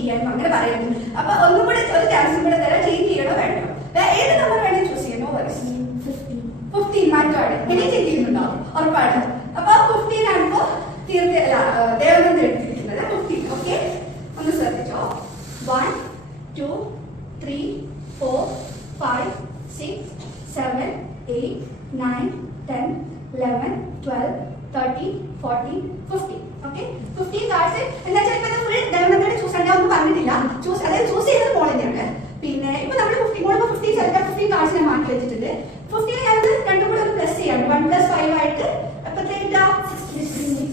ചെയ്യാനും അങ്ങനെ പറയുന്നു. അപ്പൊ ഒന്നും കൂടെ ഒരു ചാൻസും കൂടെ തരാം, ചേഞ്ച് ചെയ്യണോ വേണ്ടോ? ഏത് നമ്പർ വേണേൽ ചൂസ് ചെയ്യാം. 15 മാറ്റമാണ്. ഇനി ചേഞ്ച് ചെയ്യുന്നുണ്ടോ? ഉറപ്പാണ്. അപ്പൊ 15 ആണിപ്പോ ദേവനന്ദ എടുത്തിരിക്കുന്നത്. 15. ഓക്കെ, ഒന്ന് ശ്രദ്ധിച്ചോ. 1 2 3 4 5 6 7 8 9 10 11 12 13 14 15. Okay, 15 cards. എന്താ വെച്ചാൽ ഫുൾ ദേവനന്ദയുടെ ചൂസ് ഉണ്ടാവും ഒന്നും പറഞ്ഞിട്ടില്ല. അതായത് ചൂസ് ചെയ്തത് മോൾ തന്നെയാണ്. പിന്നെ ഇപ്പൊ നമ്മൾ 15 സെലക്ട് 15 കാർഡ്സ് ഞാൻ മാറ്റി വെച്ചിട്ടുണ്ട്. 15 ഞാനത് രണ്ടും കൂടെ ഒരു പ്ലസ് ചെയ്യാണ്. 1 + 5 ആയിട്ട് അപ്പൊ എത്രയാ?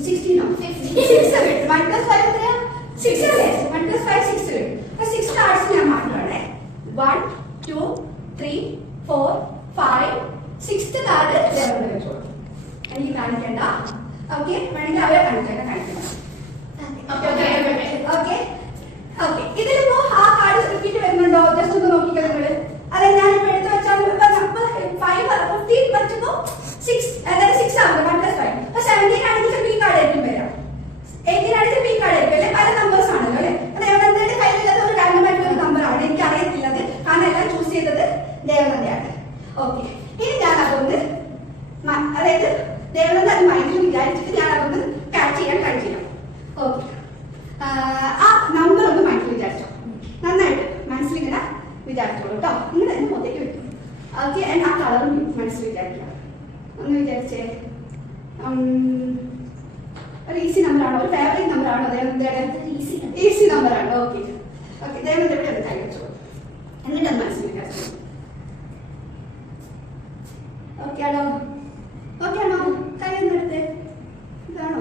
16. 1 + 5 എത്രയാ? 6 അല്ലേ? 1 + 5 6 വരും. 6 കാർഡ്സ് ഞാൻ മാറ്റുകയാണേ. 1 2 3 4 5 6th കാർഡ് ദേവനന്ദ വെച്ചോളൂ. എനിക്ക് കാണിക്കണ്ട. ഓക്കെ, വേണമെങ്കിൽ അവരെ കാണിക്കണ്ട. ഓക്കെ, ഇതിലിപ്പോ ആ കാർഡ് റിപ്പീറ്റ് വരുന്നുണ്ടോ? ജസ്റ്റ് ഒന്ന് നോക്കിക്കോ നിങ്ങള്. അതെ, ഞാനിപ്പോ എടുത്ത് വെച്ചാൽ 15 വെച്ചപ്പോ 6, അതായത് 6 ആവുന്നത് 1 + 5. അപ്പൊ 17 ആണെങ്കിൽ ബി കാർഡ് ആയിരിക്കും വരാം. 18 ആണെങ്കിൽ ബി കാർഡ് ആയിരിക്കും അല്ലെ? പല നമ്പേഴ്സ് ആണല്ലോ അല്ലെ? ദേവനന്ദയുടെ കയ്യിലുള്ളത് ഒരു റാൻഡമായിട്ടുള്ള ഒരു നമ്പർ ആണ്. എനിക്ക് അറിയത്തില്ലത്, കാരണം എല്ലാം ചൂസ് ചെയ്തത് ദേവനന്ദയാണ്. ഓക്കെ, ഇനി ഞാൻ അതൊന്ന് അതായത് ദേവനന്ദ അത് മൈൻഡിൽ വിചാരിച്ചിട്ട് ഞാൻ അതൊന്ന് ക്യാച്ച് ചെയ്യാൻ ട്രൈ ചെയ്യാം. ഓക്കെ, ആ നമ്പർ ഒന്ന് മൈൻഡിൽ വിചാരിച്ചോ. നന്നായിട്ട് മനസ്സിലിങ്ങനെ വിചാരിച്ചോളൂ കേട്ടോ. ഇങ്ങനെ തന്നെ മുഖത്തേക്ക് വെക്കും. ഓക്കെ, ആ കളറും മനസ്സിൽ വിചാരിക്കാം. ഒന്ന് വിചാരിച്ചേ. ഒരു ഈസി നമ്പറാണോ? ഒരു ഫേവറേറ്റ് നമ്പറാണോ ദേവനന്ദയുടെ? ഈസി നമ്പറാണ്. ഓക്കെ ഓക്കെ, ദേവനന്ദ ഇവിടെ ഒന്ന് കൈ വെച്ചോളൂ. എന്നിട്ടൊന്ന് മനസ്സിൽ വിചാരിച്ചോളൂ. ഓക്കെ ആണോ? കൈ ഒന്നെടുത്ത്. ഇതാണോ?